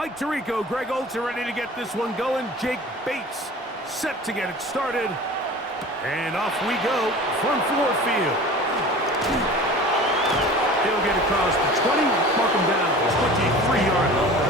Mike Tirico, Greg Olsen ready to get this one going. Jake Bates set to get it started. And off we go, front floor field. He'll get across the 20, mark him down at the 23-yard line.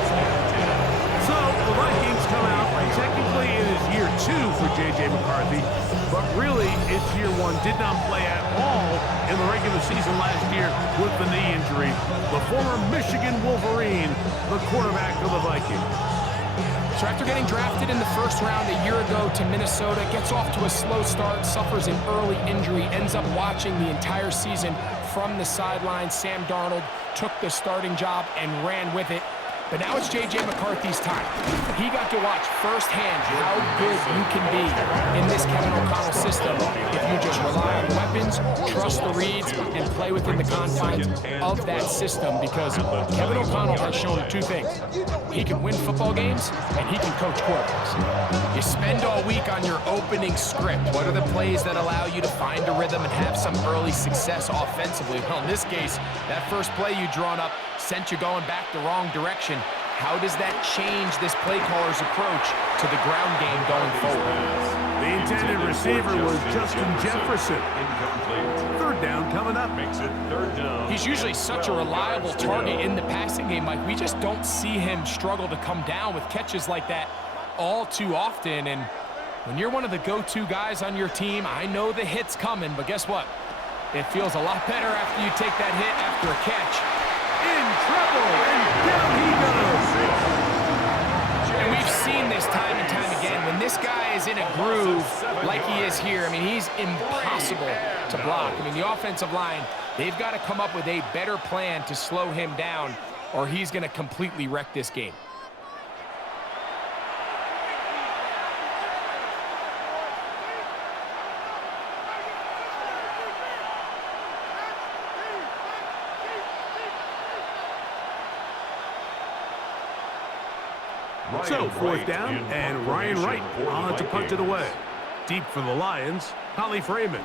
So the Vikings come out. Technically, it is year 2 for J.J. McCarthy, but really, it's year 1. Did not play at all in the regular season last year with the knee injury. The former Michigan Wolverine, the quarterback of the Vikings. So after getting drafted in the first round a year ago to Minnesota, gets off to a slow start, suffers an early injury, ends up watching the entire season from the sideline. Sam Darnold took the starting job and ran with it. But now it's J.J. McCarthy's time. He got to watch firsthand how good you can be in this Kevin O'Connell system if you just rely on weapons, trust the reads, and play within the confines of that system, because Kevin O'Connell has shown 2 things. He can win football games, and he can coach quarterbacks. You spend all week on your opening script. What are the plays that allow you to find a rhythm and have some early success offensively? Well, in this case, that first play you drawn up sent you going back the wrong direction. How does that change this play caller's approach to the ground game going forward? The intended receiver was Justin Jefferson. Third down coming up. Makes it third down. He's usually such a reliable target in the passing game, Mike. We just don't see him struggle to come down with catches like that all too often. And when you're one of the go-to guys on your team, I know the hit's coming, but guess what? It feels a lot better after you take that hit after a catch. In trouble, and down he goes. And we've seen this time and time again. When this guy is in a groove like he is here, I mean, he's impossible to block. I mean, the offensive line, they've got to come up with a better plan to slow him down, or he's going to completely wreck this game. So, 4th down, and Ryan Wright on to punt it away. Deep for the Lions, Holly Freeman.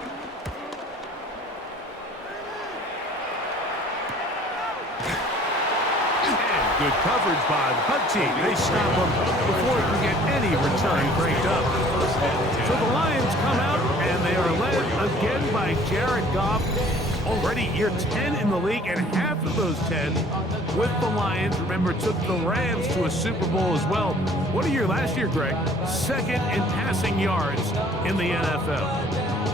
And good coverage by the punt team. They stop him before he can get any return breaked up. So the Lions come out, and they are led again by Jared Goff. Already year 10 in the league, and half of those 10 with the Lions. Remember, took the Rams to a Super Bowl as well. What a year last year, Greg. 2nd in passing yards in the NFL.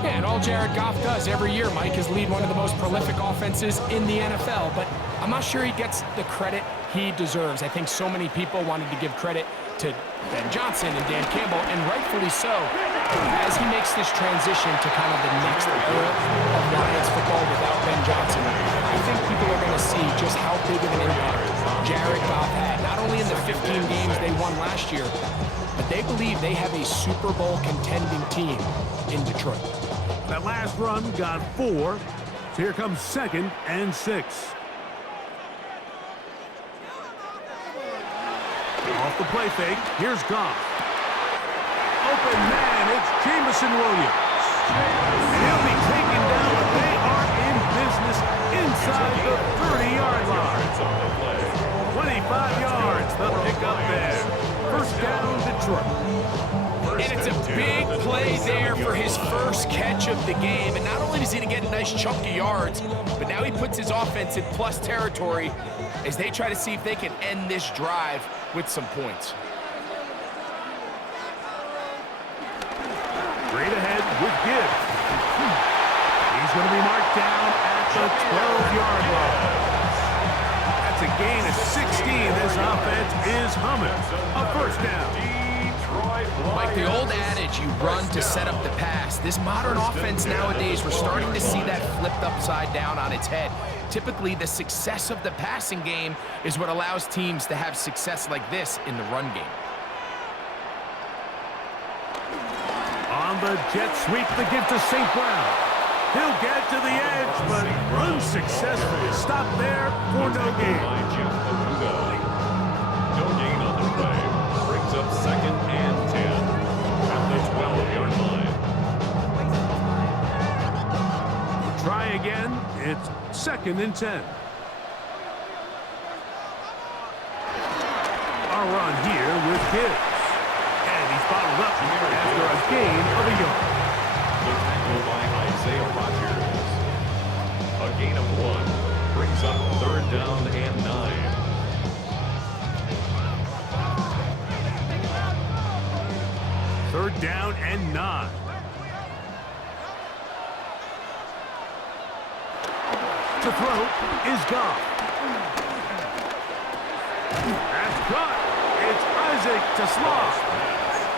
Yeah, and all Jared Goff does every year, Mike, is lead one of the most prolific offenses in the NFL. But I'm not sure he gets the credit he deserves. I think so many people wanted to give credit to Ben Johnson and Dan Campbell, and rightfully so, as he makes this transition to kind of the next era of Lions football without Ben Johnson. I think people are going to see just how big of an impact Jared Goff had, not only in the 15 games they won last year, but they believe they have a Super Bowl contending team in Detroit. That last run got 4. So here comes 2nd and 6. Off the play fake, here's Goff. Open man, it's Jameson Williams. And he'll be taken down, but they are in business inside the 30-yard line. 25 yards, the pickup there. First down, Detroit. And it's a big play there for his first catch of the game. And not only does he get a nice chunk of yards, but now he puts his offense in plus territory as they try to see if they can end this drive with some points. Straight ahead with Gibbs. He's going to be marked down at the 12-yard line. That's a gain of 16. This offense is humming. A first down. Like the old adage, you run to set up the pass. This modern offense nowadays, we're starting to see that flipped upside down on its head. Typically, the success of the passing game is what allows teams to have success like this in the run game. On the jet sweep, the give to St. Brown. He'll get to the edge, but unsuccessful. Stop there for no gain. No gain on the play. Brings up 2nd and 10 at the 12-yard line. Try again. It's 2nd and 10. are on here with Gibbs. And he's bottled up after a gain of a yard. The tackle by Isaiah Rodgers. A gain of 1 brings up 3rd down and 9. Third down and 9. To throw is Goff. That's caught. It's Isaac to Sloth.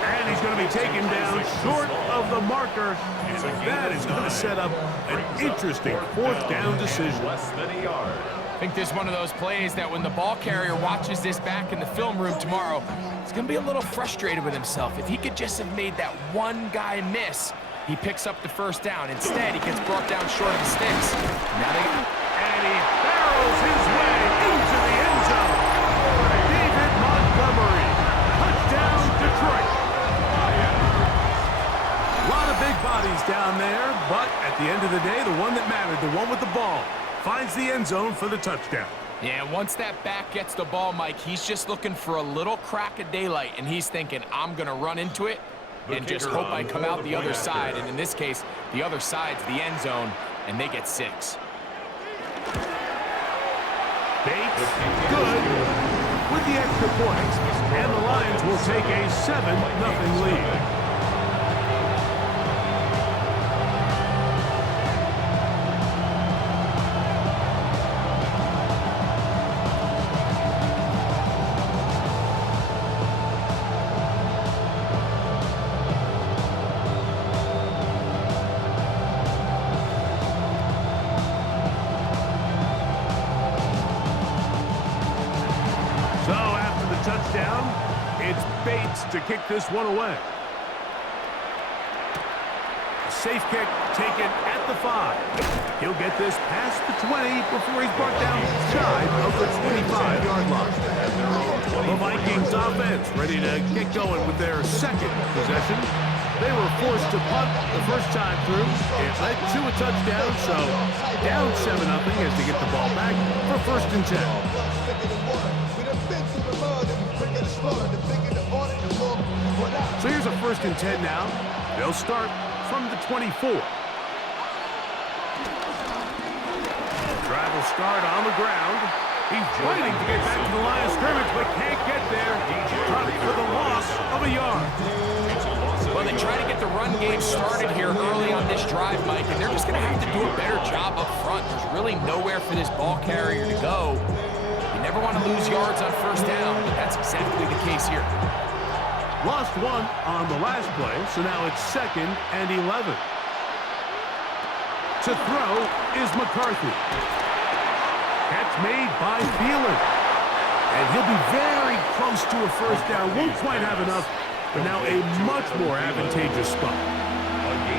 And he's going to be taken down short of the marker. And that is going to set up an interesting 4th down decision. Less than a yard. I think this is one of those plays that when the ball carrier watches this back in the film room tomorrow, he's going to be a little frustrated with himself. If he could just have made that one guy miss, he picks up the 1st down. Instead, he gets brought down short of the sticks. And he barrels his way into the end zone. David Montgomery. Touchdown, Detroit. A lot of big bodies down there, but at the end of the day, the one that mattered, the one with the ball, finds the end zone for the touchdown. Yeah, once that back gets the ball, Mike, he's just looking for a little crack of daylight, and he's thinking, I'm going to run into it and just hope I come out the other side. And in this case, the other side's the end zone, and they get 6. Bates, good, with the extra points, and the Lions will take a 7-0 lead. Touchdown. It's Bates to kick this one away. Safe kick taken at the 5. He'll get this past the 20 before he's brought down shy of the 25-yard line. The Vikings offense ready to get going with their 2nd possession. They were forced to punt the first time through. It led to a touchdown, so down 7-0 as they get the ball back for 1st and 10. So here's a 1st and 10 now. They'll start from the 24. Drive will start on the ground. He's waiting to get back to the line of scrimmage, but can't get there. Caught for the loss of a yard. Well, they try to get the run game started here early on this drive, Mike, and they're just going to have to do a better job up front. There's really nowhere for this ball carrier to go. You never want to lose yards on 1st down, but that's exactly the case here. Lost 1 on the last play, so now it's 2nd and 11. To throw is McCarthy. Catch made by Thielen. And he'll be very close to a 1st down. Won't quite have enough, but now a much more advantageous spot.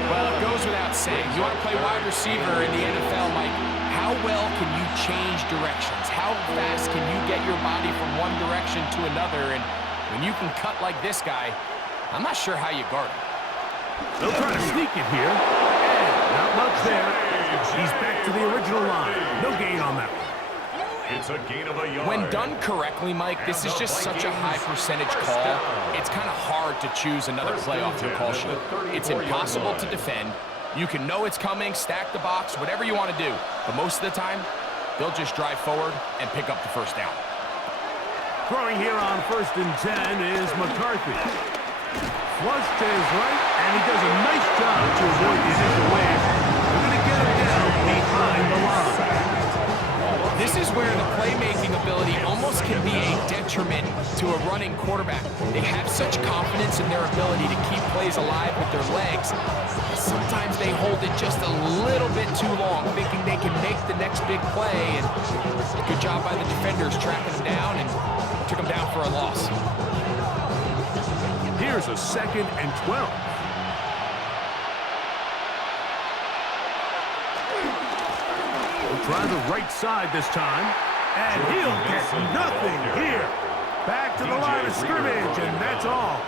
Well, it goes without saying. You want to play wide receiver in the NFL, Mike, how well can you change directions? How fast can you get your body from one direction to another? And when you can cut like this guy, I'm not sure how you guard him. They'll try to sneak it here. And not much there. He's back to the original line. No gain on that one. It's a gain of a yard. When done correctly, Mike, this is just such a high percentage call. It's kind of hard to choose another play off your call sheet. It's impossible to defend. You can know it's coming, stack the box, whatever you want to do. But most of the time, they'll just drive forward and pick up the 1st down. Throwing here on 1st and 10 is McCarthy. Flush to his right, and he does a nice job to avoid the initial wave. They're going to get him down behind the line. This is where the playmaking ability almost can be a detriment to a running quarterback. They have such confidence in their ability to keep plays alive with their legs. Sometimes they hold it just a little bit too long, thinking they can make the next big play. And good job by the defenders tracking him down and took him down for a loss. Here's a 2nd and 12. He'll try the right side this time, and he'll get nothing here. Back to the line of scrimmage, and that's all.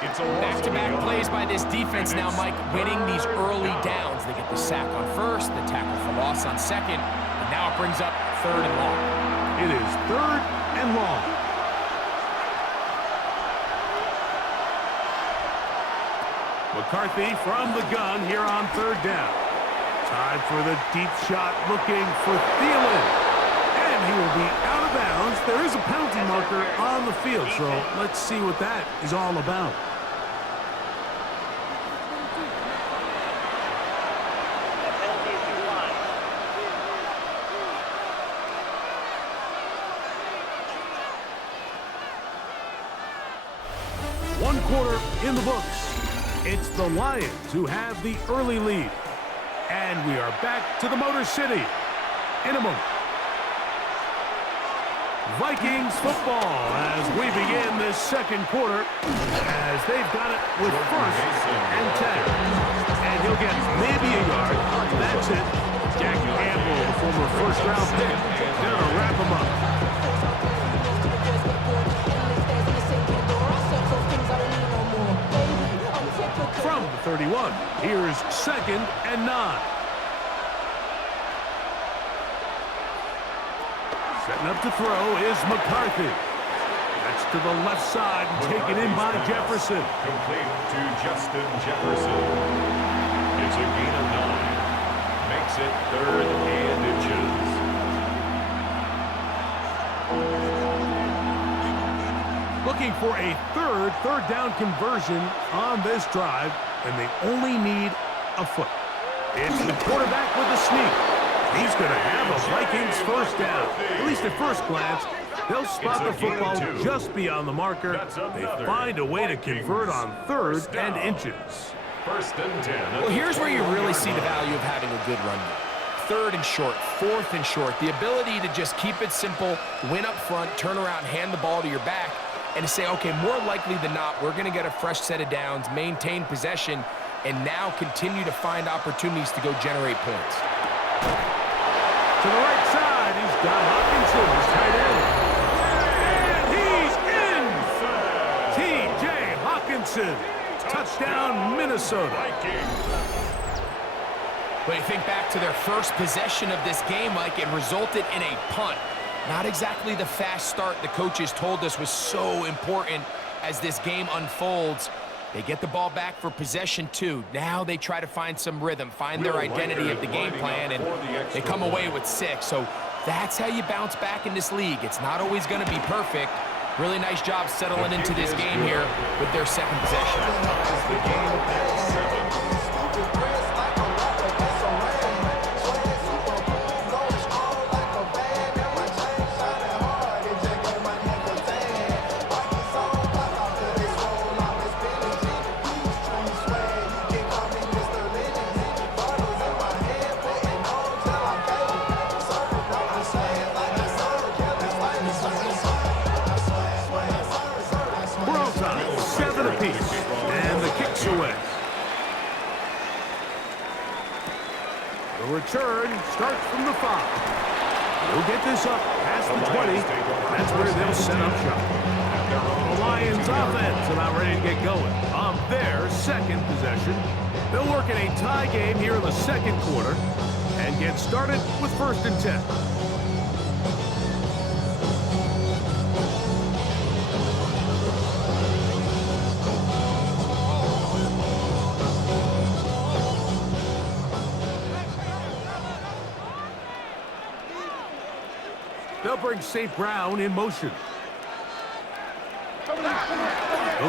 Back-to-back plays by this defense now, Mike, winning these early downs. They get the sack on 1st, the tackle for loss on 2nd, and now it brings up 3rd and long. It is 3rd and long. McCarthy from the gun here on third down. Time for the deep shot, looking for Thielen. And he will be out of bounds. There is a penalty marker on the field, so let's see what that is all about. One quarter in the books. It's the Lions who have the early lead. And we are back to the Motor City in a moment. Vikings football as we begin this second quarter, as they've got it with first and 10. And he'll get maybe a yard. That's it. Jack Campbell, the former first-round pick, they're going to wrap him up. From the 31, here's 2nd and 9. Setting up to throw is McCarthy. That's to the left side and taken in by Jefferson. Complete to Justin Jefferson. It's a gain of 9. Makes it 3rd and inches. Looking for a third down conversion on this drive, and they only need a foot. It's the quarterback with the sneak. He's going to have a Vikings first down. At least at first glance, they'll spot the football just beyond the marker. They find a way to convert on 3rd and inches. 1st and 10. Well, here's where you really see the value of having a good run game. 3rd and short, 4th and short. The ability to just keep it simple, win up front, turn around, hand the ball to your back, and to say, okay, more likely than not, we're going to get a fresh set of downs, maintain possession, and now continue to find opportunities to go generate points. To the right side, he's got Hawkinson, his tight end. And he's in! T.J. Hawkinson. Touchdown, Minnesota. When you think back to their first possession of this game, Mike, it resulted in a punt. Not exactly the fast start the coaches told us was so important as this game unfolds. They get the ball back for possession 2. Now they try to find some rhythm, find their identity of the game plan, and they come away with 6. So that's how you bounce back in this league. It's not always going to be perfect. Really nice job settling into this game here with their second possession. The return starts from the 5. We'll get this up past the 20. That's where they'll set up shop. The Lions offense about ready to get going on their second possession. They'll work in a tie game here in the second quarter and get started with 1st and 10. They'll bring St. Brown in motion. They'll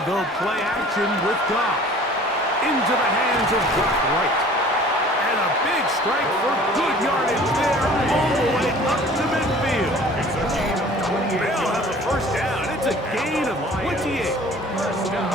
go play action with Goff. Into the hands of Brock Wright. And a big strike for good yardage there all the way up to midfield. It's a gain of 28. They'll have a first down. It's a gain of 28.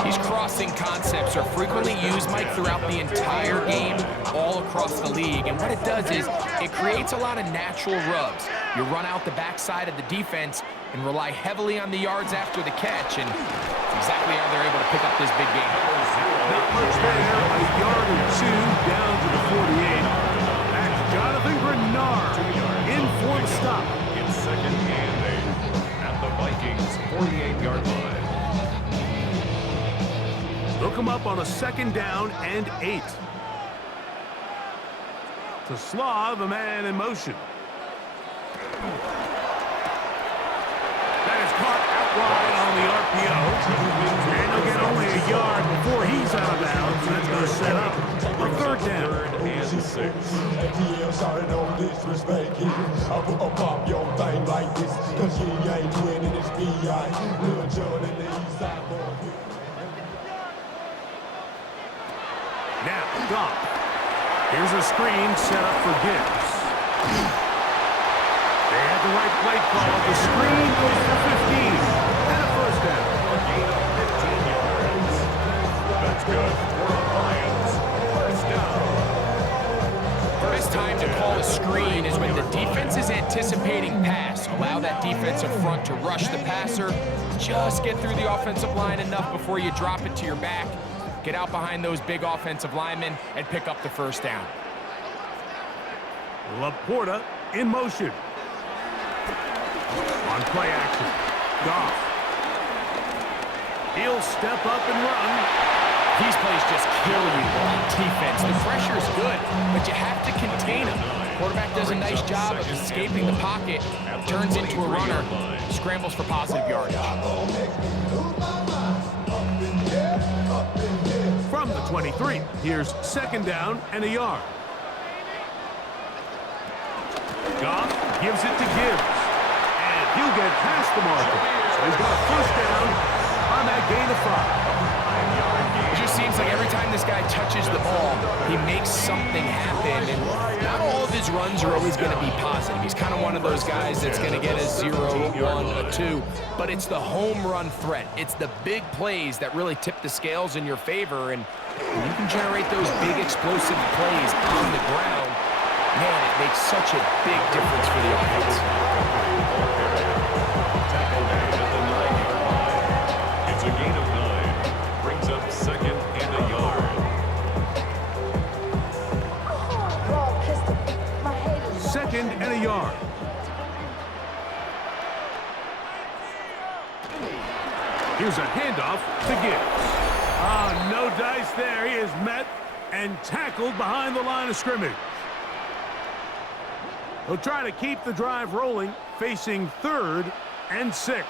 These crossing concepts are frequently used, Mike, throughout the entire game, all across the league. And what it does is it creates a lot of natural rubs. You run out the backside of the defense and rely heavily on the yards after the catch, and it's exactly how they're able to pick up this big game. Not much there, a yard or 2 down to the 48. That's Jonathan Grenard in for the stop. It's 2nd and 8 at the Vikings 48-yard line. They'll come up on a 2nd down and 8. To Slaw, the man in motion. That is caught out wide on the RPO. And he'll get only a yard before he's out of bounds. That's going to 6. ATL started on disrespect. I put a pop your thing like this, cause you ain't winning, it's B.I. Lil John and the East Side Boys. Now, Goff. Here's a screen set up for Gibbs. They had the right play call. The screen goes for 15. And a first down. A gain of 15 yards. That's good for the Lions. First down. Best time to call a screen is when the defense is anticipating pass. Allow that defensive front to rush the passer. Just get through the offensive line enough before you drop it to your back. Get out behind those big offensive linemen and pick up the first down. Laporta in motion. On play action. Goff. He'll step up and run. These plays just kill you on defense. The pressure is good, but you have to contain him. Quarterback does a nice job of escaping the pocket, turns into a runner, scrambles for positive yardage. From the 23, here's second down and a yard. Goff gives it to Gibbs. And he'll get past the marker. So he's got a first down on that gain of 5. It just seems like every time this guy touches the ball, he makes something happen. And not all of his runs are always going to be positive. He's kind of one of those guys that's going to get a 0, 1, a 2. But it's the home run threat. It's the big plays that really tip the scales in your favor. And when you can generate those big explosive plays on the ground, man, it makes such a big difference for the offense. Tackle made at the 9-yard line. It's a gain of 9. Brings up second and a yard. Second and a yard. Here's a handoff to Gibbs. No dice there. He is met and tackled behind the line of scrimmage. He'll try to keep the drive rolling, facing 3rd and 6.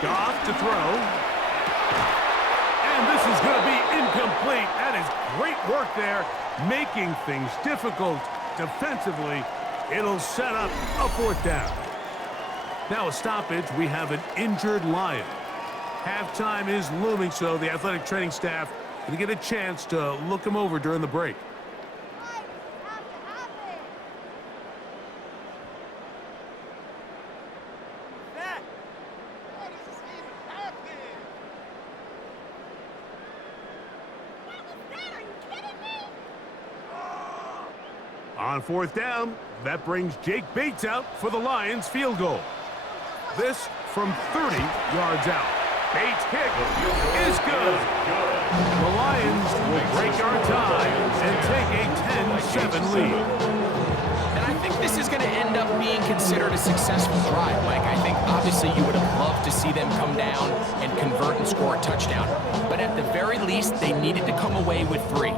Goff to throw. And this is going to be incomplete. That is great work there, making things difficult defensively. It'll set up a 4th down. Now a stoppage. We have an injured Lion. Halftime is looming, so the athletic training staff going to get a chance to look him over during the break. On 4th down, that brings Jake Bates out for the Lions field goal. This from 30 yards out. Bates' kick is good. The Lions will break our tie and take a 10-7 lead. And I think this is going to end up being considered a successful drive, Mike. I think obviously you would have loved to see them come down and convert and score a touchdown. But at the very least, they needed to come away with 3.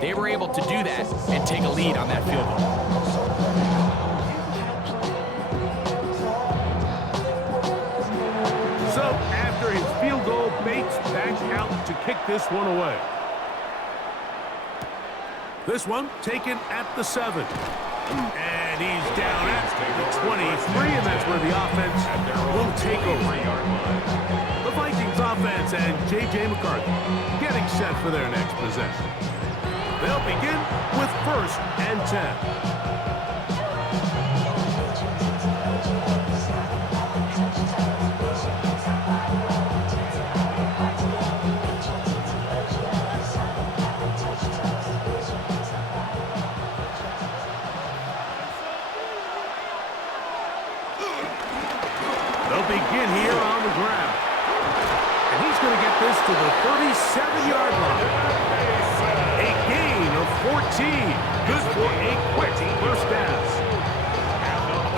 They were able to do that and take a lead on that field goal. So after his field goal, Bates backed out to kick this one away. This one taken at the 7. And he's down at the 23, and that's where the offense will take over. The Vikings offense and J.J. McCarthy getting set for their next possession. They'll begin with 1st and 10. Begin here on the ground. And he's going to get this to the 37-yard line. A gain of 14. Good for a quick first down.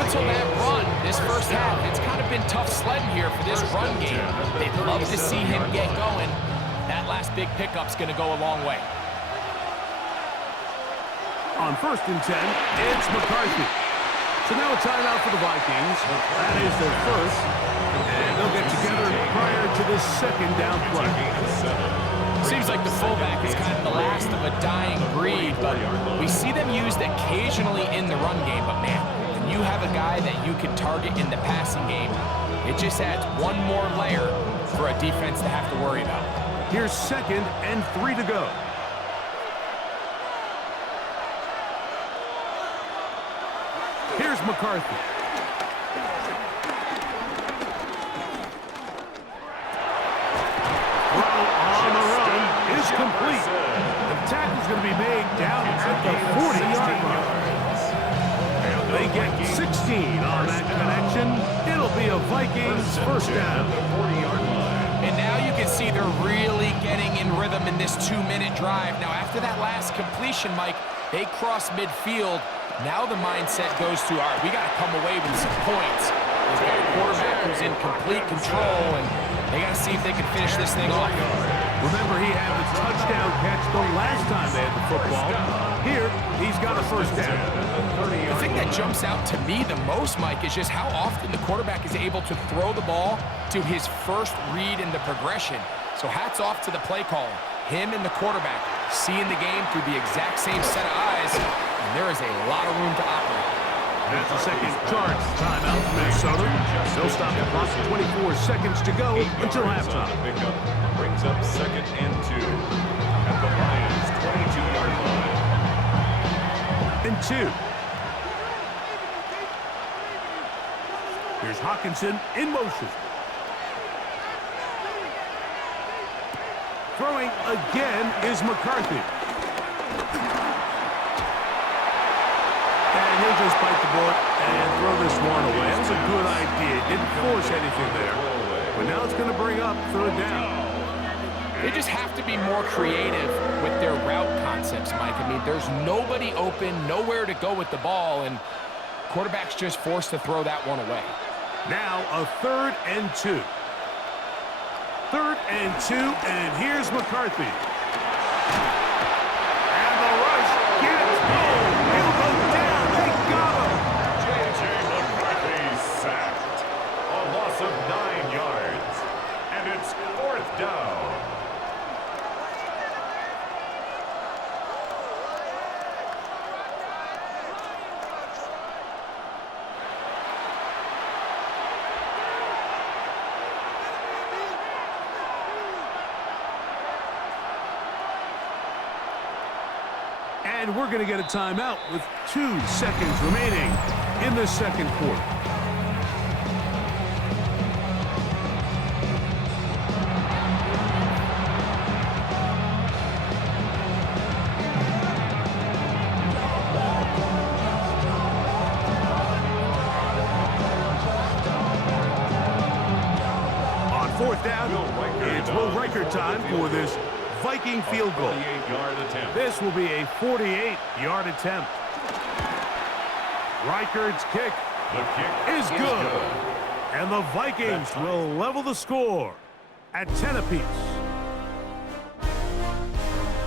Until that run, this first half, it's kind of been tough sledding here for this run game. They'd love to see him get going. That last big pickup's going to go a long way. On 1st and 10, it's McCarthy. So now a timeout for the Vikings. That is their first. And they'll get together prior to this 2nd down play. Seems like the fullback is kind of the last of a dying breed, but we see them used occasionally in the run game. But man, when you have a guy that you can target in the passing game, it just adds one more layer for a defense to have to worry about. Here's 2nd and 3 to go. Here's McCarthy. On the run is complete. The tackle's going to be made down at the 40-yard line. They get 16 on that connection. It'll be a Vikings first down. And now you can see they're really getting in rhythm in this 2-minute drive. Now, after that last completion, Mike, they cross midfield. Now the mindset goes to, all right, we got to come away with some points. They've got a quarterback who's in complete control, and they got to see if they can finish this thing off. Remember, he had the touchdown catch the last time they had the football. Here, he's got a first down. The thing that jumps out to me the most, Mike, is just how often the quarterback is able to throw the ball to his first read in the progression. So hats off to the play caller. Him and the quarterback seeing the game through the exact same set of eyes, and there is a lot of room to operate. That's a second charge timeout for Minnesota. They'll stop the clock at 24 seconds to go until halftime. Brings up 2nd and 2 at the Lions' 22-yard line. And 2. Here's Hawkinson in motion. Throwing again is McCarthy. And he'll just bite the bullet and throw this one away. That's a good idea. Didn't force anything there. But now it's going to bring up 3rd down. They just have to be more creative with their route concepts, Mike. I mean, there's nobody open, nowhere to go with the ball, and quarterback's just forced to throw that one away. Now a 3rd and 2. 3rd and 2, and here's McCarthy. And the rush gets home. He'll go down. They got him. J.J. McCarthy sacked. A loss of 9 yards. And it's 4th down. And we're going to get a timeout with 2 seconds remaining in the 2nd quarter. On 4th down, it's Will Riker time for this Viking field goal. This will be a 48-yard attempt. Reichard's kick is good. And the Vikings will level the score at 10 apiece.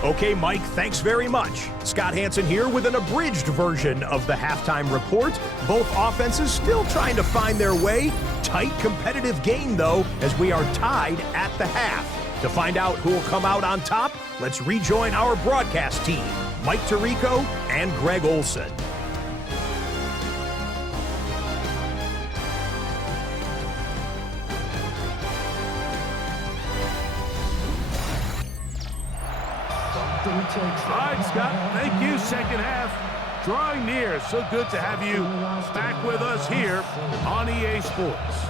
Okay, Mike, thanks very much. Scott Hansen here with an abridged version of the halftime report. Both offenses still trying to find their way. Tight, competitive game, though, as we are tied at the half. To find out who will come out on top, let's rejoin our broadcast team, Mike Tirico and Greg Olson. All right, Scott, thank you. Second half drawing near. So good to have you back with us here on EA Sports.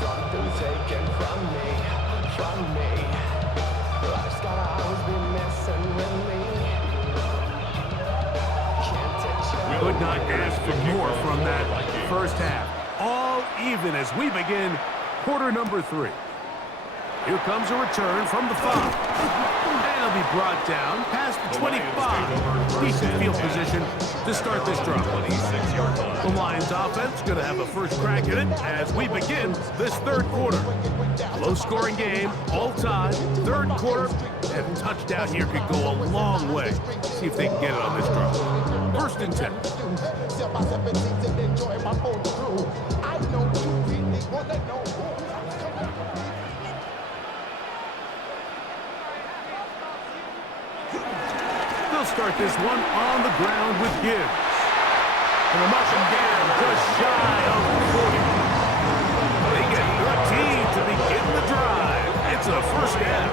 Something taken from me. Life's gotta always be messing with me. Could not ask for more from that first half. All even as we begin quarter number 3. Here comes a return from the 5. And it'll be brought down past the 25. Decent field position to start this drive. The Lions offense going to have a first crack at it as we begin this 3rd quarter. Low-scoring game, all time, 3rd quarter, and a touchdown here could go a long way. See if they can get it on this drive. 1st and 10. They'll start this one on the ground with Gibbs. And a motion down just shy of the 40. They get 13 to begin the drive. It's a first down.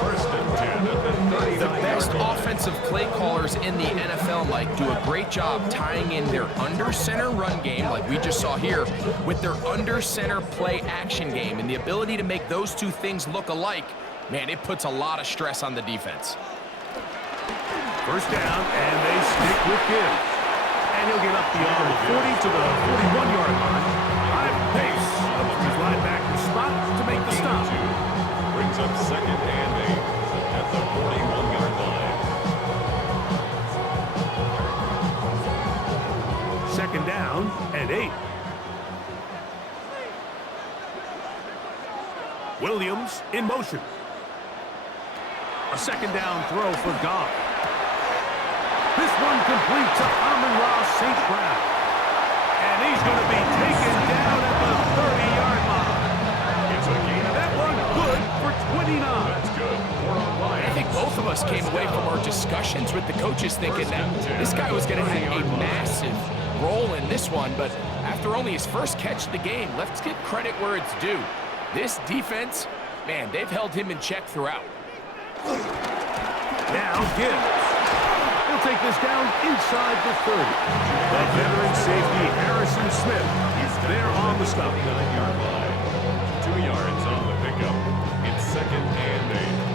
First and 10 at the 39. The best offensive play callers in the NFL, Mike, do a great job tying in their under center run game, like we just saw here, with their under center play action game. And the ability to make those two things look alike, man, it puts a lot of stress on the defense. First down, and they stick with Gibbs. And he'll get up beyond the 40 to the 41-yard line. High pace up to his linebacker spot to make the stop. Brings up second and 8 at the 41-yard line. Second down and 8. Williams in motion. A second down throw for Goff. This one complete to Amon-Ra St. Brown. And he's going to be taken down at the 30-yard line. It's a gain. That one good for 29. That's good. We're on line. I think both of us came away from our discussions with the coaches thinking that this guy was going to have a massive role in this one, but after only his first catch of the game, let's give credit where it's due. This defense, man, they've held him in check throughout. Now Gibbs. He'll take this down inside the 30. The veteran safety, Harrison Smith, is there on the stop. 29-yard line. 2 yards on the pickup. It's second and 8.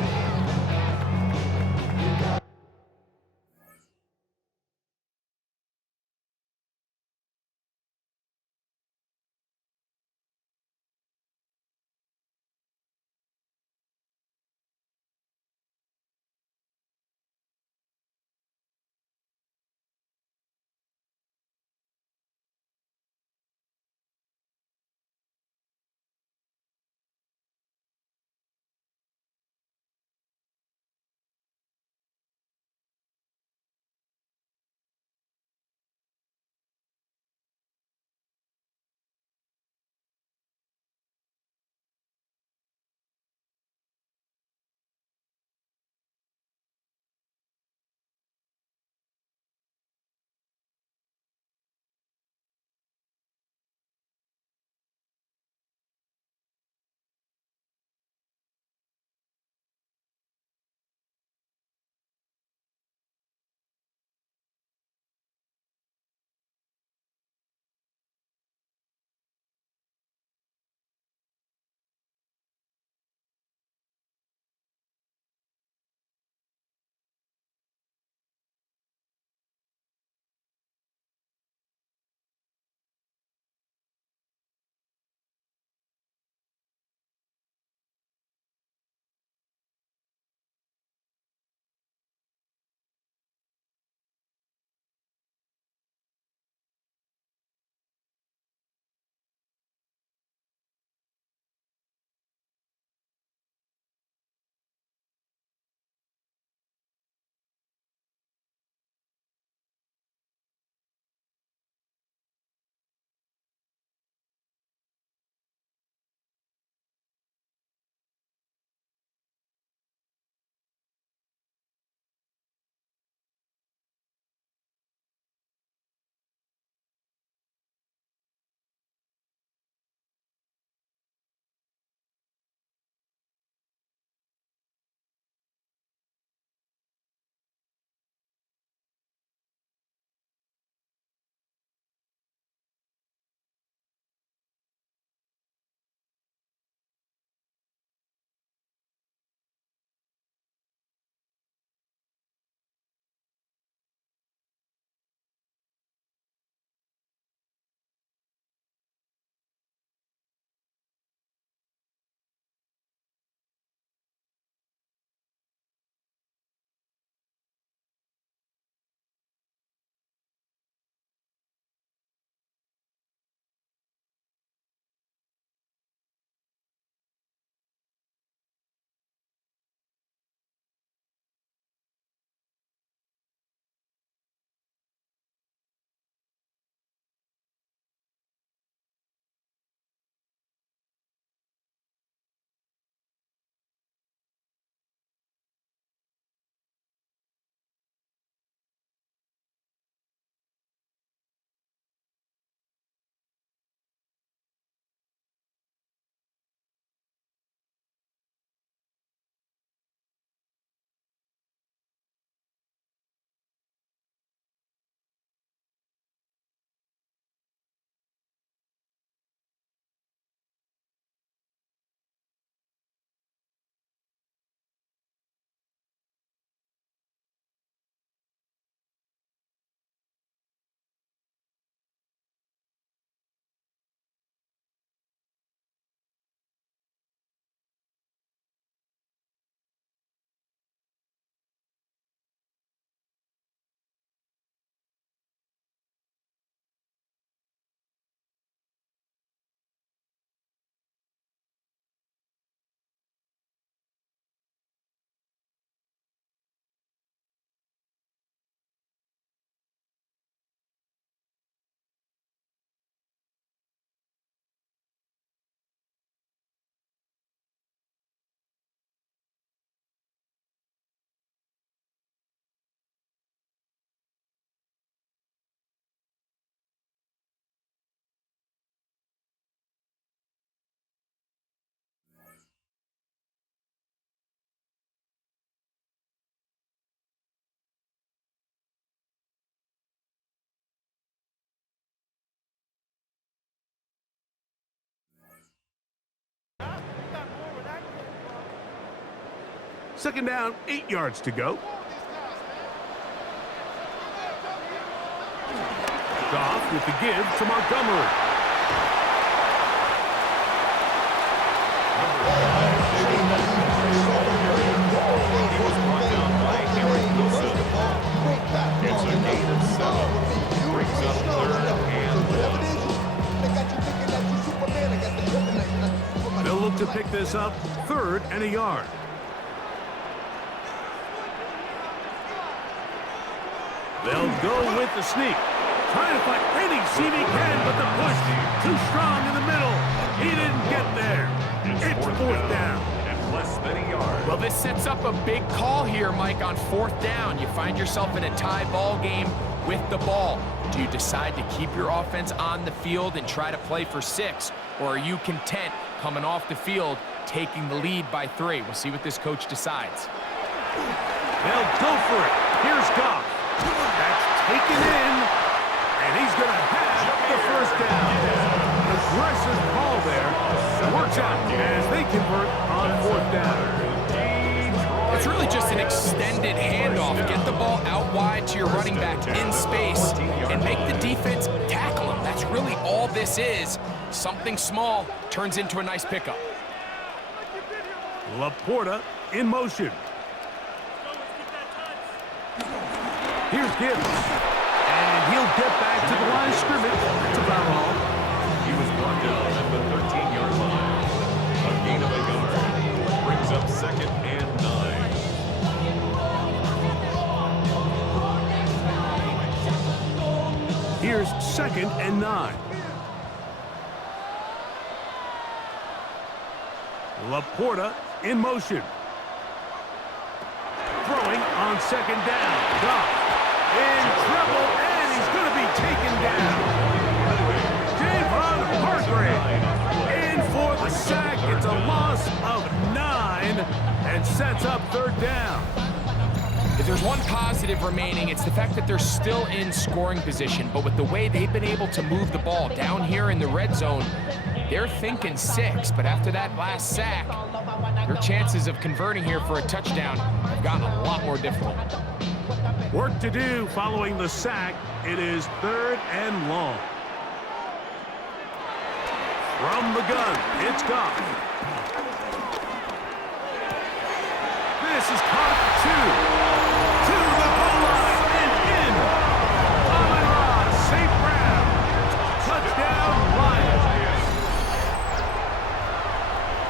Second down, 8 yards to go. Goff with the give to Montgomery. He was brought down by Eric Wilson. It's a gain of 7. Brings up 3rd and 1. They'll look to pick this up 3rd and a yard. They'll go with the sneak. Trying to find any seam he can, but the push too strong in the middle. He didn't get there. It's 4th down. And less than a yard. Well, this sets up a big call here, Mike, on 4th down. You find yourself in a tie ball game with the ball. Do you decide to keep your offense on the field and try to play for 6? Or are you content coming off the field, taking the lead by 3? We'll see what this coach decides. They'll go for it. Here's Goff. That's taken in, and he's going to have the 1st down. Aggressive call there. Works out as they convert on 4th down. It's really just an extended handoff. Get the ball out wide to your running back in space and make the defense tackle him. That's really all this is. Something small turns into a nice pickup. Laporta in motion. Here's Gibbs. And he'll get back to the line of scrimmage. That's about all. He was brought down at the 13-yard line. A gain of a yard. Brings up 2nd and 9. Here's 2nd and 9. Laporta in motion. Throwing on 2nd down. Goff in trouble, and he's going to be taken down. Javon Hargrave in for the sack. It's a loss of 9 and sets up 3rd down. If there's one positive remaining, it's the fact that they're still in scoring position. But with the way they've been able to move the ball down here in the red zone, they're thinking 6. But after that last sack, their chances of converting here for a touchdown have gotten a lot more difficult. Work to do following the sack. It is 3rd and long. From the gun, it's Goff. This is caught at 2. To the goal line and in. Amon-Ra, St. Brown. Touchdown, Lions.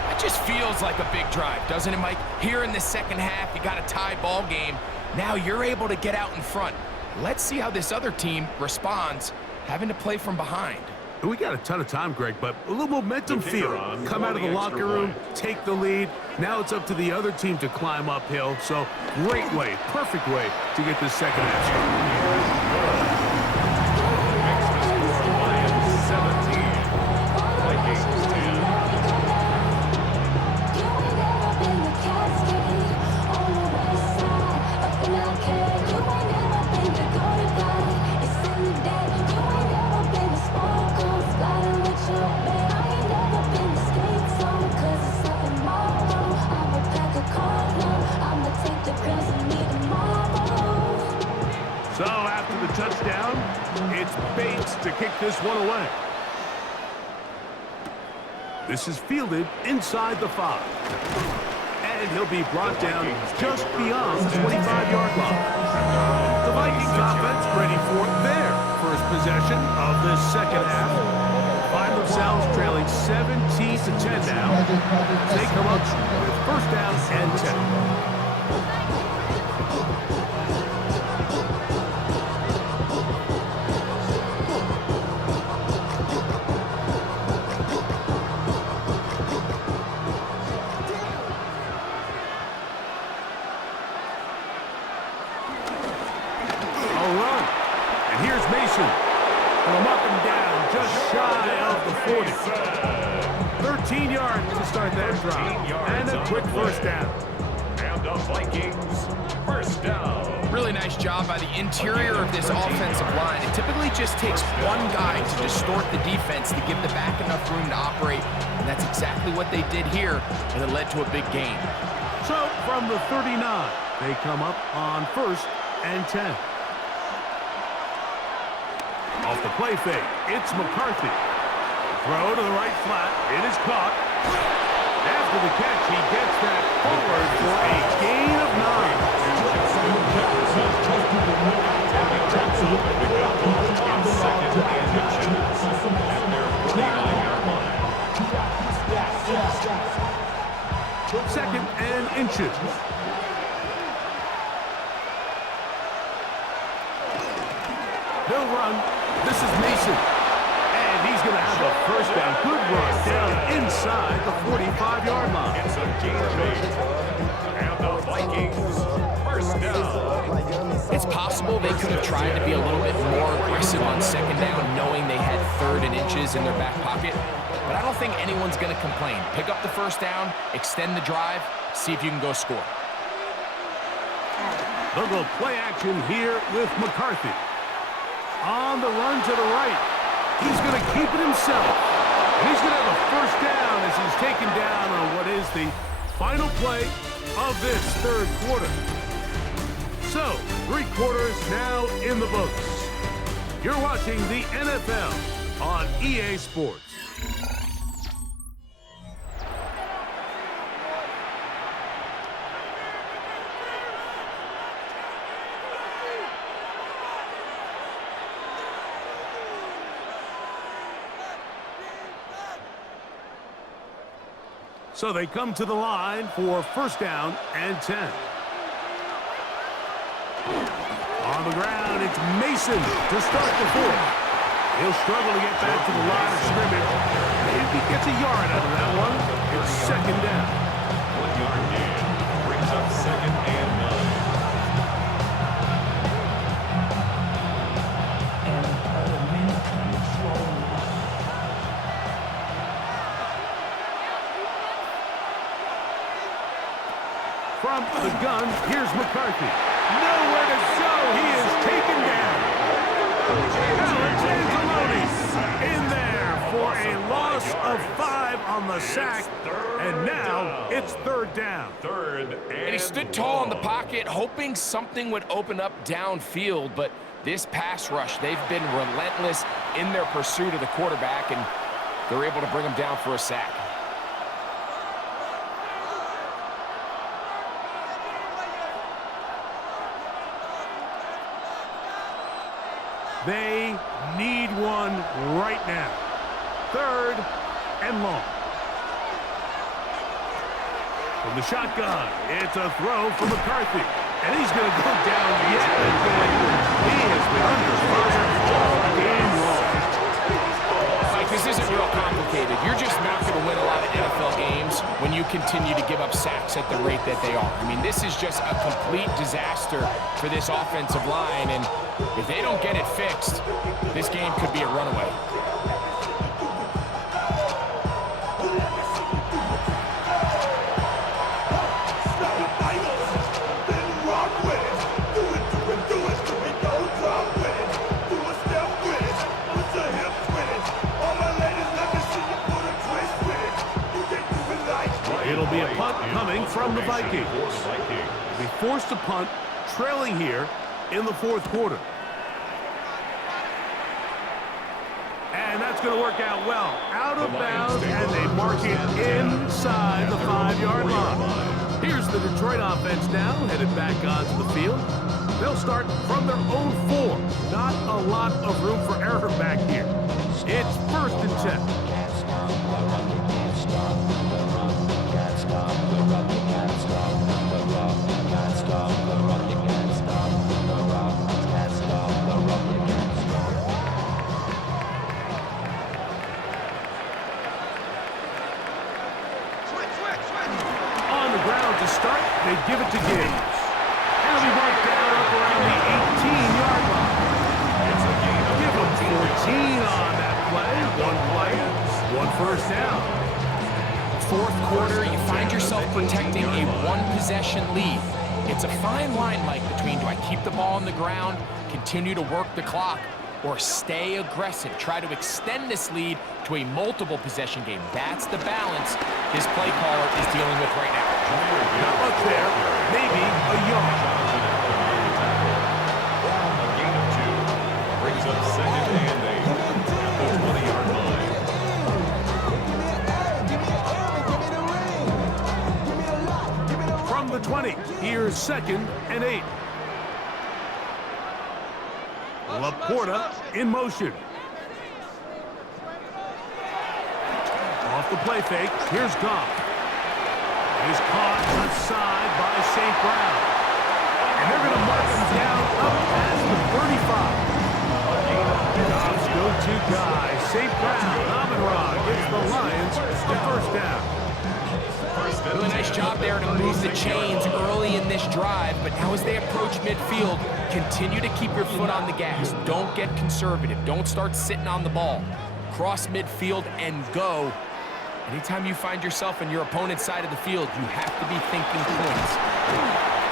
That just feels like a big drive, doesn't it, Mike? Here in the second half, you got a tie ball game. Now you're able to get out in front. Let's see how this other team responds, having to play from behind. We got a ton of time, Greg, but a little momentum feel. Come out of the locker room, take the lead. Now it's up to the other team to climb uphill. So great way, perfect way to get this second half started. Lions 17. Vikings 10. So after the touchdown, it's Bates to kick this one away. This is fielded inside the 5. And he'll be brought down just beyond the 25-yard line. The Vikings offense ready for their first possession of this second half. Find themselves trailing 17-10 now. They come up with 1st down and 10. Will knock him down just shy of the 40. 13 yards to start that drive. And a quick 1st down. And the Vikings 1st down. Really nice job by the interior of this offensive line. It typically just takes one guy to distort the defense to give the back enough room to operate. And that's exactly what they did here, and it led to a big gain. So from the 39, they come up on 1st and 10. Off the play fake, it's McCarthy. Throw to the right flat. It is caught. After the catch, he gets that forward for a gain of 9. Second and inches. They'll run. This is Mason. And he's going to have a first down. Good run down inside the 45-yard line. It's a gain of 8. And the Vikings first down. It's possible they could have tried to be a little bit more aggressive on second down, knowing they had 3rd and inches in their back pocket. But I don't think anyone's going to complain. Pick up the first down, extend the drive, see if you can go score. They'll go play action here with McCarthy. On the run to the right. He's going to keep it himself. He's going to have a first down as he's taken down on what is the final play of this 3rd quarter. So, 3 quarters now in the books. You're watching the NFL on EA Sports. So they come to the line for first down and 10. On the ground, it's Mason to start the 4th. He'll struggle to get back to the line of scrimmage. Maybe he gets a yard out of that one. It's second down. 1-yard gain brings up 2nd and 9. From the gun, here's McCarthy. Nowhere to go. He is taken down. Alex Anzalone in there for a loss of 5 on the sack. And now it's 3rd down. 3rd And he stood tall in the pocket, hoping something would open up downfield. But this pass rush, they've been relentless in their pursuit of the quarterback, and they're able to bring him down for a sack. They need one right now. 3rd and long. From the shotgun, it's a throw for McCarthy. And he's going to go down yet again. He has been under fire all game long. Like, this isn't real complicated. You're just not going to win a lot of NFL games when you continue to give up sacks at the rate that they are. I mean, this is just a complete disaster for this offensive line, and if they don't get it fixed, this game could be a runaway. It'll be a punt coming from the Vikings. They forced to punt, trailing here in the 4th quarter. And that's going to work out well. Out of bounds, and they mark it inside the 5-yard line. Here's the Detroit offense now, headed back onto the field. They'll start from their own 4. Not a lot of room for error back here. It's 1st and 10. To start, they give it to Gibbs. And he marked down up around the 18-yard line. Give him 14 on that play. 1 first down. 4th quarter, you find yourself protecting a 1-possession lead. It's a fine line, Mike, between do I keep the ball on the ground, continue to work the clock, or stay aggressive, try to extend this lead to a multiple possession game. That's the balance his play caller is dealing with right now. Not much there. Maybe a yard. A gain of 2 brings up 2nd and 8 at the 20-yard line. From the 20, here's 2nd and 8. Laporta in motion. Off the play fake, here's Goff. He's caught aside by St. Brown. And they're going to mark him down up past the 35. Goff's go-to guy, St. Brown, Amon-Ra gets the Lions the first down. Really nice job there to move the chains early in this drive, but now as they approach midfield, continue to keep your foot on the gas. Don't get conservative. Don't start sitting on the ball. Cross midfield and go. Anytime you find yourself on your opponent's side of the field, you have to be thinking points.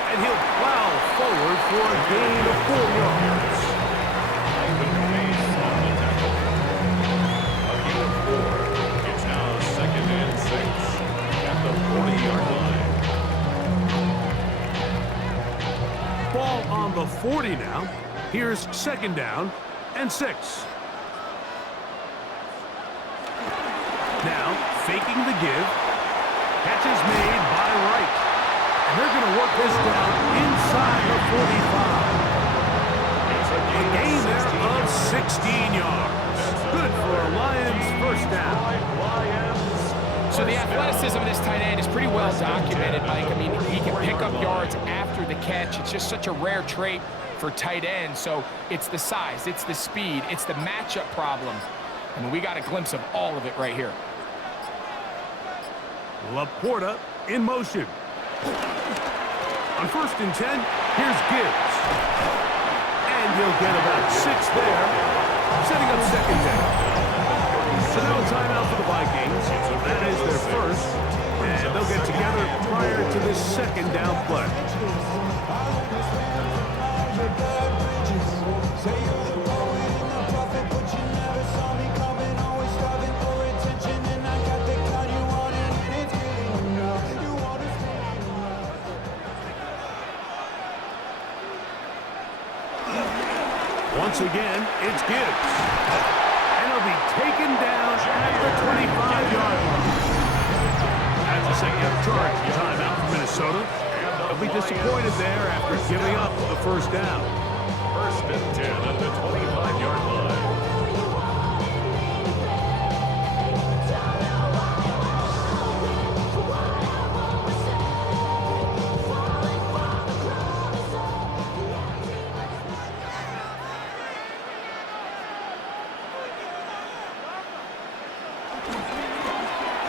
And he'll plow forward for a gain of 4 yards. A gain of 4. It's now 2nd and 6 at the 40-yard line. Ball on the 40 now. Here's 2nd down and 6. Now, faking the give. Catch is made by Wright. And they're going to work this down inside the 45. A gain there of 16 yards. Good for a Lions first down. So the athleticism of this tight end is pretty well documented, Mike. I mean, he can pick up yards after the catch. It's just such a rare trait for tight ends. So it's the size, it's the speed, it's the matchup problem. I mean, we got a glimpse of all of it right here. Laporta in motion. On 1st and 10, here's Gibbs. And he'll get about 6 there, setting up 2nd down. So now a timeout for the Vikings. That is their first, and they'll get together prior to this 2nd down play. Once again, it's Gibbs. And he'll be taken down at the 25-yard line. That's a second charge timeout for Minnesota. They'll be disappointed there after giving up the first down. 1st and 10 at the 25-yard line.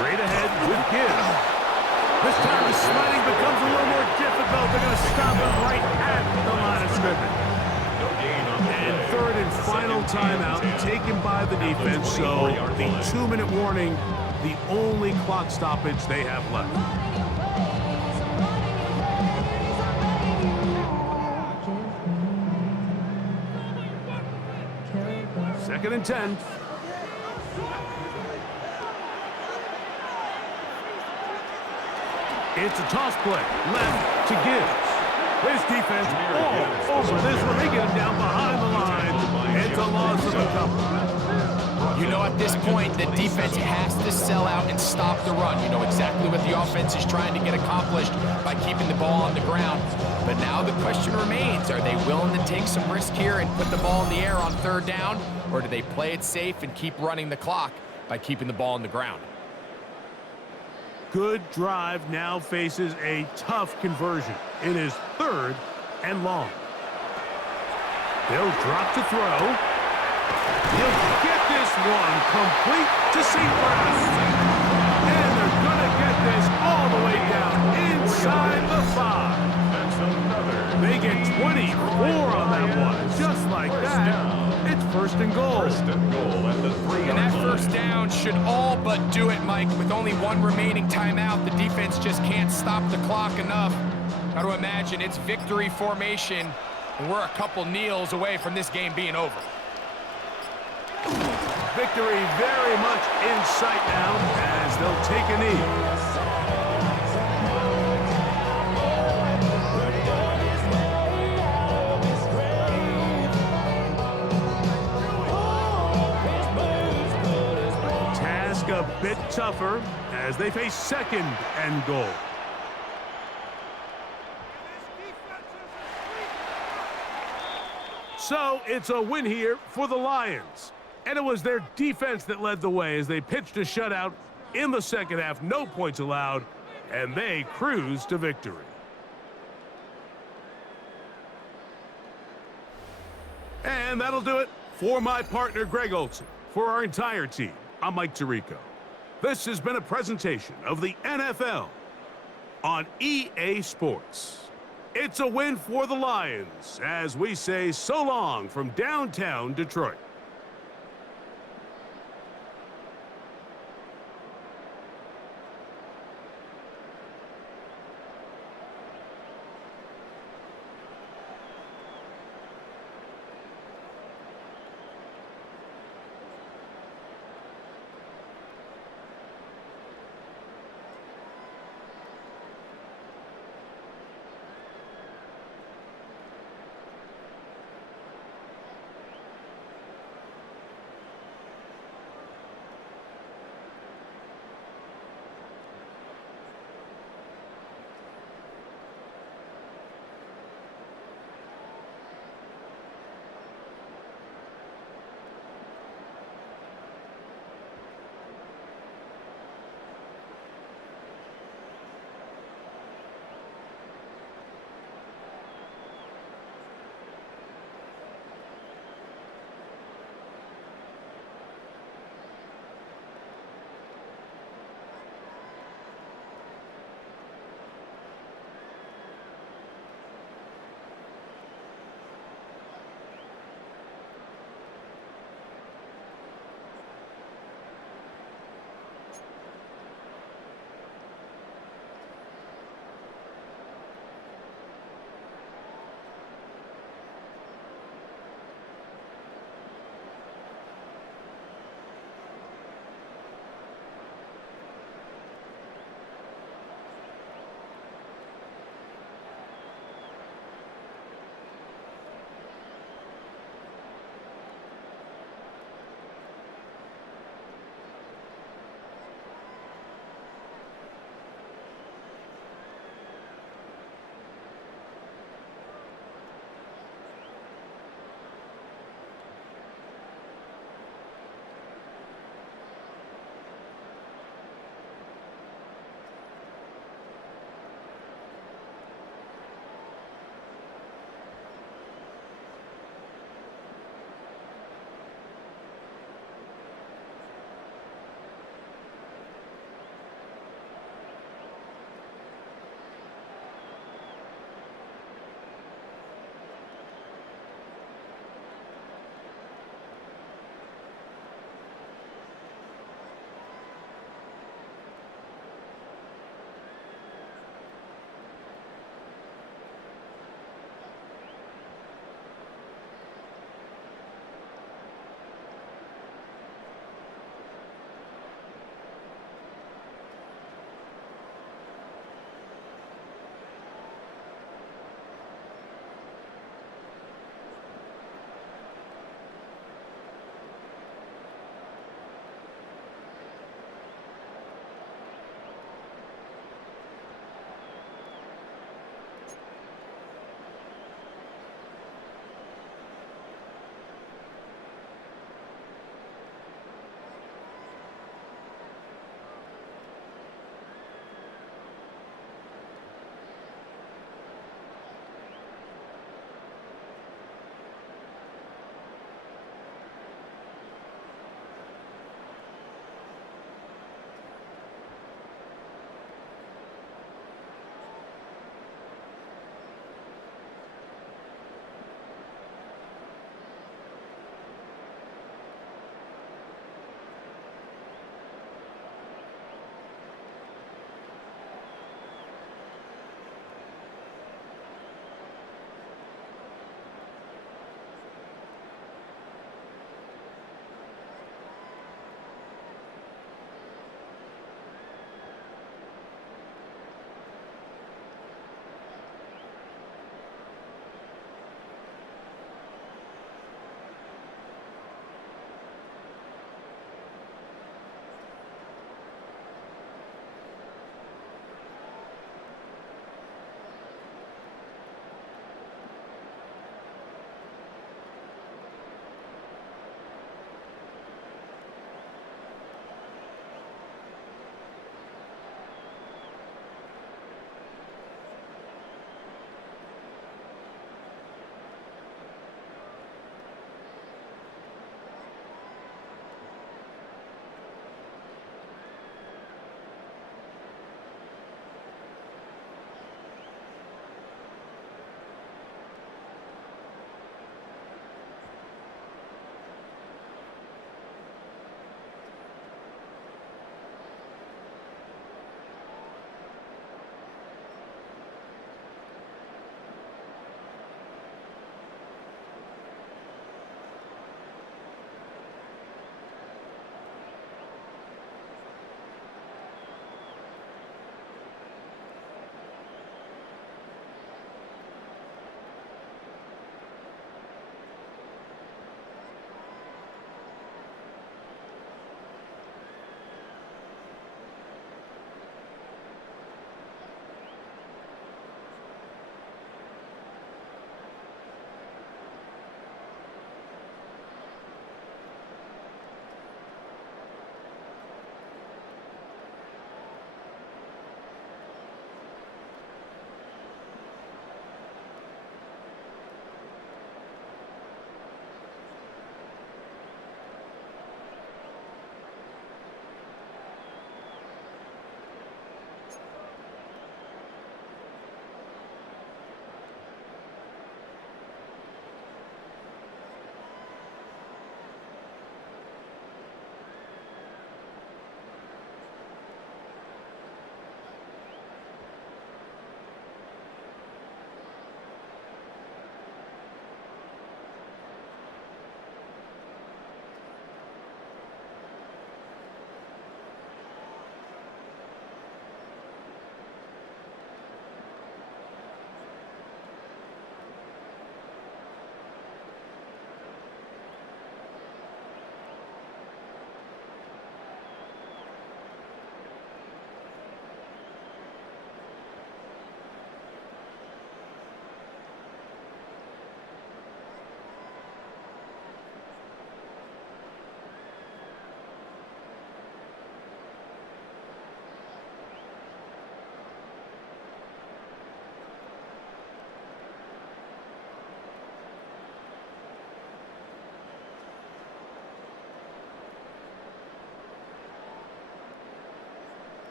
Straight ahead with Gibbs. This time the sliding becomes a little more difficult. They're going to stop him right at the line of scrimmage. No gain on the And play. 3rd and final timeout taken by the defense. So the 2-minute warning, the only clock stoppage they have left. 2nd and 10. It's a toss play, left to Gibbs. This defense all over this one. They get him down behind the line. It's a loss of a couple. You know, at this point, the defense has to sell out and stop the run. You know exactly what the offense is trying to get accomplished by keeping the ball on the ground. But now the question remains, are they willing to take some risk here and put the ball in the air on 3rd down? Or do they play it safe and keep running the clock by keeping the ball on the ground? Good drive now faces a tough conversion. It is 3rd and long. They'll drop to throw. He'll get this one complete to St. Brown. And they're going to get this all the way down inside the 5. They get 24 on that one. Just like that, it's 1st and goal. 1st and goal at the 3-yard And that line. 1st down should all but do it, Mike. With only 1 remaining timeout, the defense just can't stop the clock enough. Got to imagine it's victory formation, and we're a couple kneels away from this game being over. Victory very much in sight now as they'll take a knee. tougher as they face second and goal. So it's a win here for the Lions. And it was their defense that led the way as they pitched a shutout in the second half. No points allowed, and they cruised to victory. And that'll do it for my partner, Greg Olson. For our entire team, I'm Mike Tirico. This has been a presentation of the NFL on EA Sports. It's a win for the Lions as we say so long from downtown Detroit.